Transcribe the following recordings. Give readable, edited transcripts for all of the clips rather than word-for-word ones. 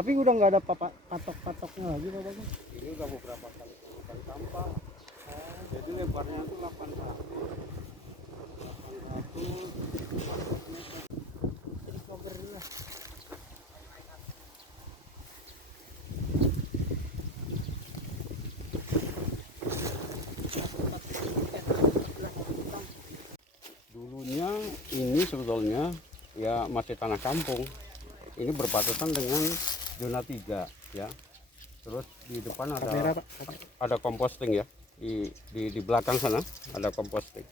Tapi udah nggak ada patok-patoknya lagi Pak Bagus. Ini udah beberapa kali pemukan sampah. Jadi lebarnya itu 800. 800. Jadi covernya. Dulunya ini sebetulnya ya masih tanah kampung. Ini berbatasan dengan zona 3 ya. Terus di depan ada composting ya. Di belakang sana ada composting.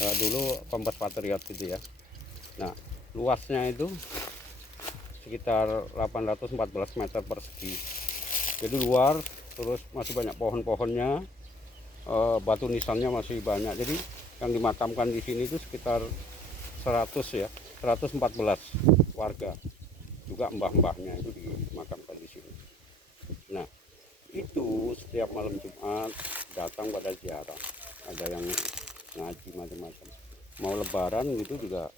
Dulu kompos patriot gitu ya. Nah, luasnya itu sekitar 814 meter persegi. Jadi luar, terus masih banyak pohon-pohonnya, batu nisannya masih banyak. Jadi yang dimakamkan di sini itu sekitar 100 ya, 114 warga. Juga mbah-mbahnya itu dimakamkan di sini. Nah, itu setiap malam Jumat datang pada ziarah. Ada yang ngaji macam-macam. Mau lebaran gitu juga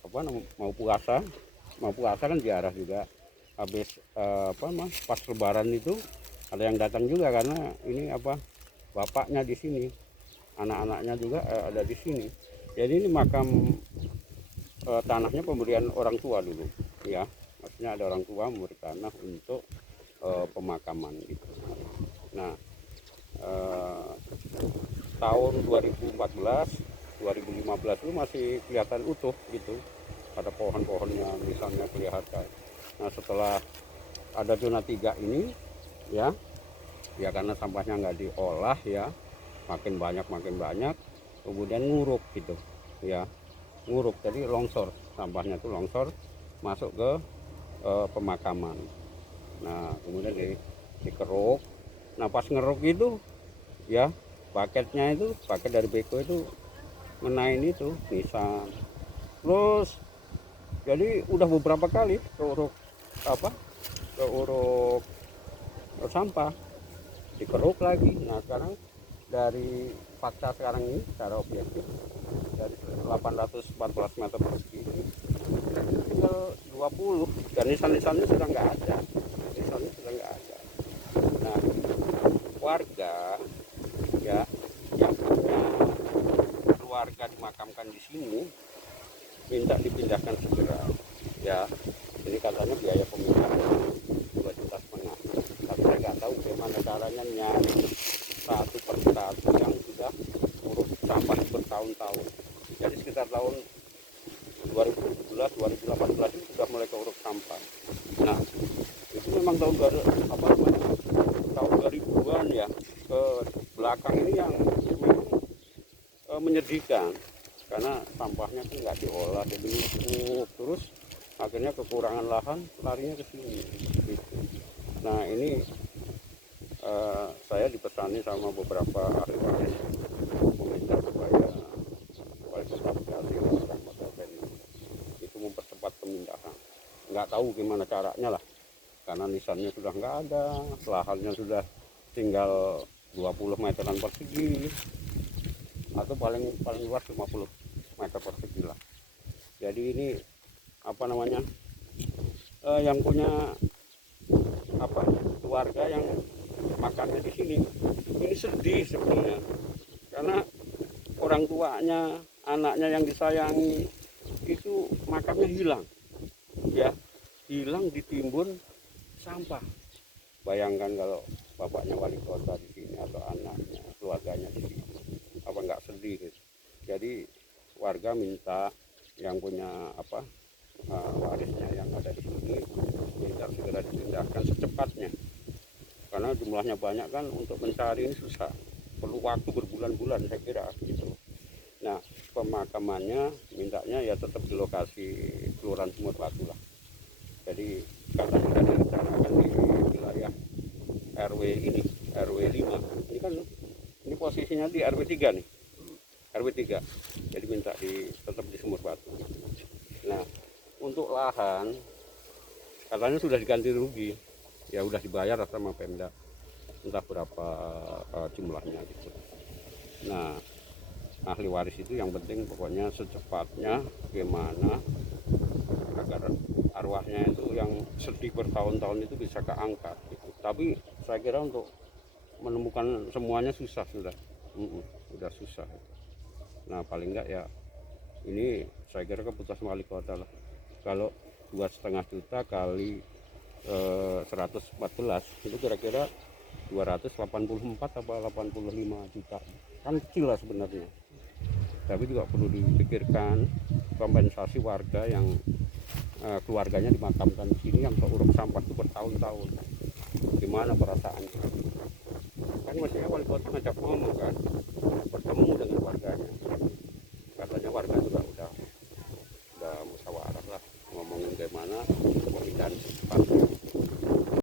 mau puasa kan ziarah juga. Habis pas lebaran itu ada yang datang juga karena ini bapaknya di sini, anak-anaknya juga ada di sini. Jadi ini makam tanahnya pemberian orang tua dulu ya. Maksudnya ada orang tua memberi tanah untuk pemakaman gitu. Nah, tahun 2014 2015 itu masih kelihatan utuh gitu, ada pohon-pohonnya misalnya kelihatan. Nah, setelah ada zona 3 ini ya karena sampahnya nggak diolah ya, makin banyak kemudian nguruk gitu ya, nguruk, jadi longsor, sampahnya itu longsor masuk ke pemakaman. Nah, kemudian dikeruk. Nah, pas ngeruk itu ya, paket dari beko itu ngenain itu nisan. Terus jadi udah beberapa kali keuruk sampah, dikeruk lagi. Nah, sekarang dari fakta sekarang ini secara objektif dari 814 meter persegi ini tinggal 20 dan nisan-nisannya sudah nggak ada. Nah, warga ya yang punya keluarga dimakamkan di sini minta dipindahkan segera ya. Ini katanya biaya pemindahan 2,5 juta. Tapi saya nggak tahu bagaimana caranya nyari satu persatu yang sudah urus sampah bertahun-tahun. Jadi sekitar tahun 2017 2018 itu sudah mulai keuruk sampah. Nah, itu memang tahun 2000-an ya ke belakang ini yang memang menyedihkan karena sampahnya itu nggak diolah, jadi numpuk terus, akhirnya kekurangan lahan larinya ke sini gitu. Nah, ini saya dipesani sama beberapa ahli waris meminta supaya wali kota Bekasi itu mempercepat pemindahan. Nggak tahu gimana caranya lah, karena nisannya sudah nggak ada, lahannya sudah tinggal 20 meteran persegi atau paling luas 50 meter persegi lah. Jadi ini yang punya keluarga yang makamnya di sini ini sedih sebenarnya, karena orang tuanya, anaknya yang disayangi itu makamnya hilang ya, hilang ditimbun sampah. Bayangkan kalau bapaknya wali kota di sini atau anaknya, keluarganya di sini, apa nggak sedih? Jadi warga minta yang punya warisnya yang ada di sini minta segera dipindahkan secepatnya, karena jumlahnya banyak kan, untuk mencari ini susah, perlu waktu berbulan-bulan saya kira gitu. Nah, pemakamannya mintanya ya tetap di lokasi Kelurahan Sumur Batu lah. Jadi katanya sudah direncanakan di wilayah RW 5. Ini kan ini posisinya di RW 3 nih. RW 3. Jadi minta tetap di Sumur Batu. Nah, untuk lahan katanya sudah diganti rugi. Ya udah dibayar sama Pemda. Entah berapa jumlahnya gitu. Nah, ahli waris itu yang penting pokoknya secepatnya gimana agar arwahnya itu yang sedih bertahun-tahun itu bisa keangkat gitu. Tapi saya kira untuk menemukan semuanya susah sudah. Udah susah. Nah paling enggak ya ini saya kira keputusan wali kota lah. Kalau 2,5 juta kali 114 itu kira-kira 284 atau 85 juta. Kan kecil lah sebenarnya. Tapi juga perlu dipikirkan kompensasi warga yang keluarganya dimakamkan di sini yang keuruk sampah itu bertahun-tahun. Gimana perasaannya? Kan mestinya wali kota ngajak ngomong kan, bertemu dengan warganya. Katanya warga juga